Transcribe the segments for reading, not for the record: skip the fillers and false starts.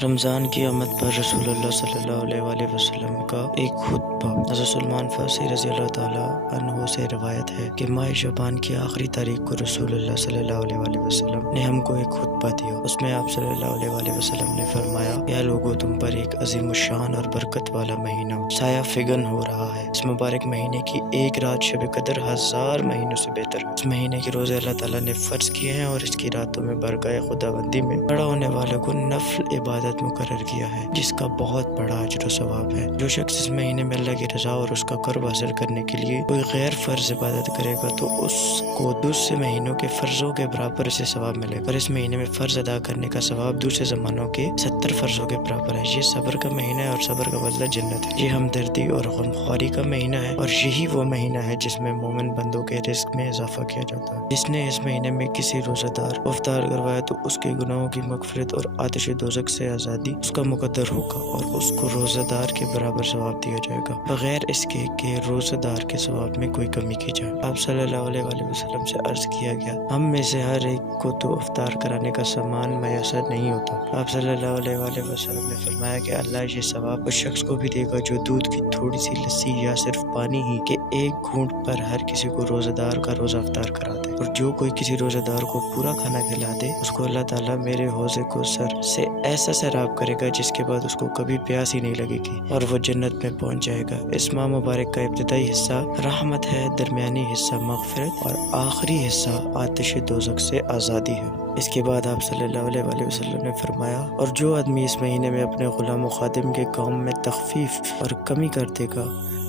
رمضان کی آمد پر رسول اللہ صلی اللہ علیہ وسلم کا ایک خطبہ۔ حضرت سلمان فارسی رضی اللہ تعالیٰ عنہ سے روایت ہے کہ ماہ شعبان کی آخری تاریخ کو رسول اللہ صلی اللہ علیہ وسلم نے ہم کو ایک خطبہ دیا۔ اس میں آپ صلی اللہ علیہ وسلم نے فرمایا، یا لوگو، تم پر ایک عظیم الشان اور برکت والا مہینہ سایہ فگن ہو رہا ہے۔ اس مبارک مہینے کی ایک رات شب قدر 1000 مہینوں سے بہتر ہے۔ اس مہینے کے روزے اللہ تعالیٰ نے فرض کیے ہیں اور اس کی راتوں میں برگاہ خداوندی میں کھڑا ہونے والوں کو نفل عبادت مقرر کیا ہے، جس کا بہت بڑا اجر و ثواب ہے۔ جو شخص اس مہینے میں اللہ کی رضا اور اس کا قرب حاصل کرنے کے لیے کوئی غیر فرض عبادت کرے گا تو اس کو دوسرے مہینوں کے فرضوں کے برابر سے ثواب ملے گا، اور اس مہینے میں فرض ادا کرنے کا ثواب دوسرے زمانوں کے 70 فرضوں کے برابر ہے۔ یہ صبر کا مہینہ ہے اور صبر کا بدلہ جنت ہے۔ یہ ہمدردی اور غمخواری کا مہینہ ہے، اور یہی وہ مہینہ ہے جس میں مومن بندوں کے رزق میں اضافہ کیا جاتا ہے۔ جس نے اس مہینے میں کسی روزہ دار کو افطار کروایا تو اس کے گناہوں کی مغفرت اور آتش دوزخ سے آزادی اس کا مقدر ہوگا، اور اس کو روزہ دار کے برابر ثواب دیا جائے گا، بغیر اس کے کہ روزہ دار کے ثواب میں کوئی کمی کی جائے۔ آپ صلی اللہ علیہ وسلم سے عرض کیا گیا، ہم میں سے ہر ایک کو تو افطار کرانے کا سامان میسر نہیں ہوتا۔ آپ صلی اللہ علیہ وسلم نے فرمایا کہ اللہ یہ ثواب اس شخص کو بھی دے گا جو دودھ کی تھوڑی سی لسی یا صرف پانی ہی کے ایک گھونٹ پر ہر کسی کو روزہ دار کا روزہ افطار کرا دے، اور جو کوئی کسی روزہ دار کو پورا کھانا کھلا دے، اس کو اللہ تعالیٰ میرے حوض کوثر سے ایسا سیراب کرے گا جس کے بعد اس کو کبھی پیاس ہی نہیں لگے گی، اور وہ جنت میں پہنچ جائے گا۔ اس ماہ مبارک کا ابتدائی حصہ رحمت ہے، درمیانی حصہ مغفرت، اور آخری حصہ آتش دوزخ سے آزادی ہے۔ اس کے بعد آپ صلی اللہ علیہ وسلم نے فرمایا، اور جو آدمی اس مہینے میں اپنے غلام و خادم کے کام میں تخفیف اور کمی کر دے گا،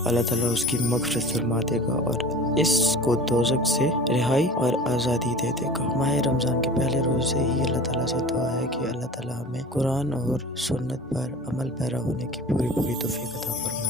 اللہ تعالیٰ اس کی مغفرت فرما دے گا اور اس کو دوزخ سے رہائی اور آزادی دے دے گا۔ ماہ رمضان کے پہلے روز سے ہی اللہ تعالیٰ سے دعا ہے کہ اللہ تعالیٰ ہمیں قرآن اور سنت پر عمل پیرا ہونے کی پوری توفیق عطا فرمائے۔